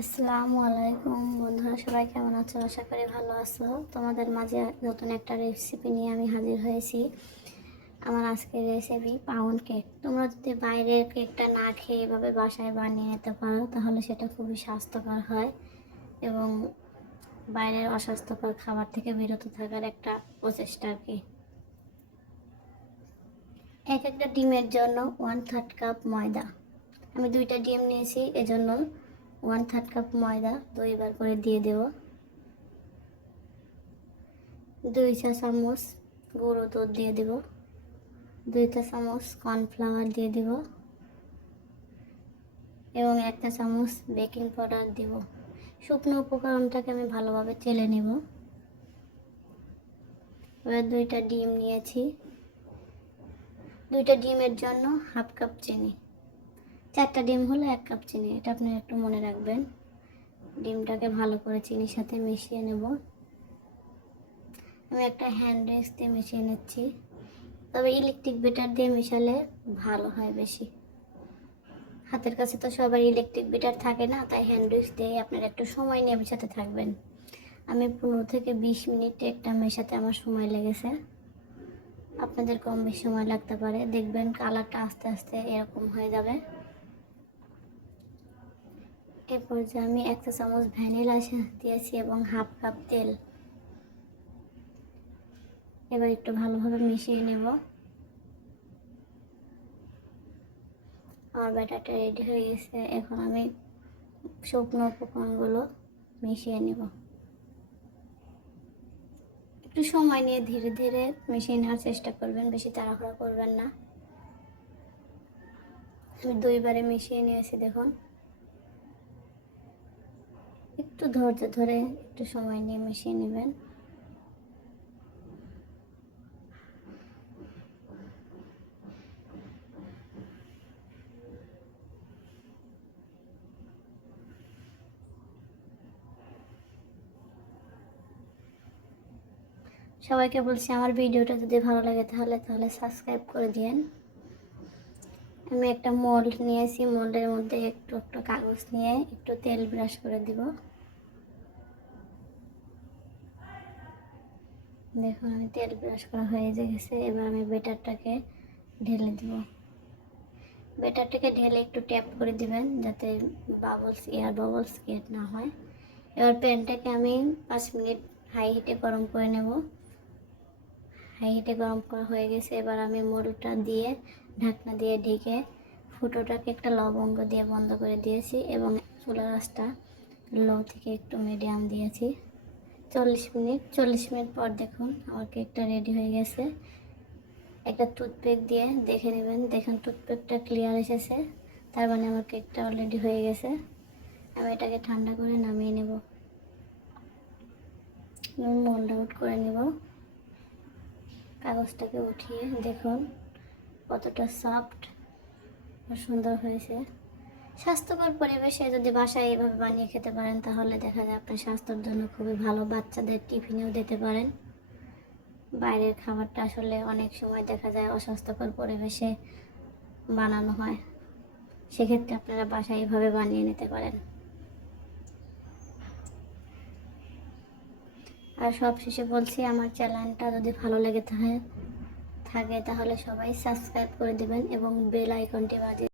আসসালামু আলাইকুম বন্ধুরা, সবাই কেমন আছো? আশা করি ভালো আছো। তোমাদের মাঝে নতুন একটা রেসিপি নিয়ে আমি হাজির হয়েছি। আমার আজকের রেসিপি পাউন্ড কেক। তোমরা যদি বাইরের কেকটা না খেয়ে এভাবে বাসায় বানিয়ে নিতে পারো তাহলে সেটা খুবই স্বাস্থ্যকর হয় এবং বাইরের অস্বাস্থ্যকর খাবার থেকে বিরত থাকার একটা প্রচেষ্টা আর কি। একটা ডিমের জন্য 1/3 কাপ ময়দা। আমি 2টা ডিম নিয়েছি, এজন্য 1/3 কাপ ময়দা 2বার করে দিয়ে দেব। 2 চা চামচ গুঁড়ো দুধ দিয়ে দেব। 2 চা চামচ কর্নফ্লাওয়ার দিয়ে দেব এবং 1 চা চামচ বেকিং পাউডার দেব। শুকনো উপকরণটাকে আমি ভালোভাবে চেলে নেব। এবার 2টা ডিম নিয়েছি। 2টা ডিমের জন্য 1/2 কাপ চিনি। 4টা ডিম হলে 1 কাপ চিনি, এটা আপনি একটু মনে রাখবেন। ডিমটাকে ভালো করে চিনির সাথে মিশিয়ে নেব। আমি একটা হ্যান্ড উইস্ক দিয়ে মিশিয়ে নিচ্ছি, তবে ইলেকট্রিক বিটার দিয়ে মিশালে ভালো হয় বেশি। হাতের কাছে তো সবার ইলেকট্রিক বিটার থাকে না, তাই হ্যান্ড উইস্ক দিয়ে আপনারা একটু সময় নিয়ে মেশাতে থাকবেন। আমি 15 থেকে 20 মিনিট একটা মেশাতে আমার সময় লেগেছে। আপনাদের কম বেশি সময় লাগতে পারে। দেখবেন কালারটা আস্তে আস্তে এরকম হয়ে যাবে। এরপর যে আমি 1 চা চামচ ভ্যানিলা দিয়েছি এবং 1/2 কাপ তেল। এবার একটু ভালোভাবে মিশিয়ে নেব। আমার ব্যাটারটা রেডি হয়ে গেছে। এখন আমি শুকনো উপকরণগুলো মিশিয়ে নেব। একটু সময় নিয়ে ধীরে ধীরে মিশিয়ে নেওয়ার চেষ্টা করবেন, বেশি তাড়াহুড়া করবেন না। আমি 2বারে মিশিয়ে নিয়েছি, দেখুন। একটু ধৈর্য ধরে একটু সময় নিয়ে মিশিয়ে নেবেন। সবাইকে বলছি, আমার ভিডিওটা যদি ভালো লাগে তাহলে সাবস্ক্রাইব করে দিন। আমি একটা মোল্ড নিয়েছি, মোল্ডের মধ্যে একটু একটু কাগজ নিয়ে একটু তেল ব্রাশ করে দিব। দেখুন, আমি তেল ব্রাশ করা হয়ে গেছে। এবার আমি ব্যাটারটাকে ঢেলে দিব। ব্যাটারটাকে ঢেলে একটু ট্যাপ করে দিবেন যাতে এয়ার বাবলস ক্রিয়েট না হয়। এবার প্যানটাকে আমি 5 মিনিট হাই হিটে গরম করে নেব। হাই হিটে গরম করা হয়ে গেছে। এবার আমি মোল্ডটা দিয়ে ঢাকনা দিয়ে ঢেকে ফুটোটাকে একটা লবঙ্গ দিয়ে বন্ধ করে দিয়েছি এবং চুলার আঁচটা লো থেকে একটু মিডিয়াম দিয়েছি। 40 মিনিট পর দেখুন আমার কেকটা রেডি হয়ে গেছে। একটা টুথপিক দিয়ে দেখে নেবেন। দেখুন টুথপিকটা ক্লিয়ার এসেছে, তার মানে আমার কেকটা অলরেডি হয়ে গেছে। আমি এটাকে ঠান্ডা করে নামিয়ে নেব। মোল্ড আউট করে নেব। কাগজটাকে উঠিয়ে দেখুন কতটা সফট আর সুন্দর হয়েছে। স্বাস্থ্যকর পরিবেশে যদি বাসায় এইভাবে বানিয়ে খেতে পারেন তাহলে দেখা যায় আপনার স্বাস্থ্যের জন্য খুবই ভালো। বাচ্চাদের টিফিনেও দিতে পারেন। বাইরের খাবারটা আসলে অনেক সময় দেখা যায় অস্বাস্থ্যকর পরিবেশে বানানো হয়, সেক্ষেত্রে আপনারা বাসায় এইভাবে বানিয়ে নিতে পারেন। আর সবশেষে বলছি, আমার চ্যানেলটা যদি ভালো লেগে থাকে তাহলে সবাই সাবস্ক্রাইব করে দিবেন এবং বেল আইকনটি বাজিয়ে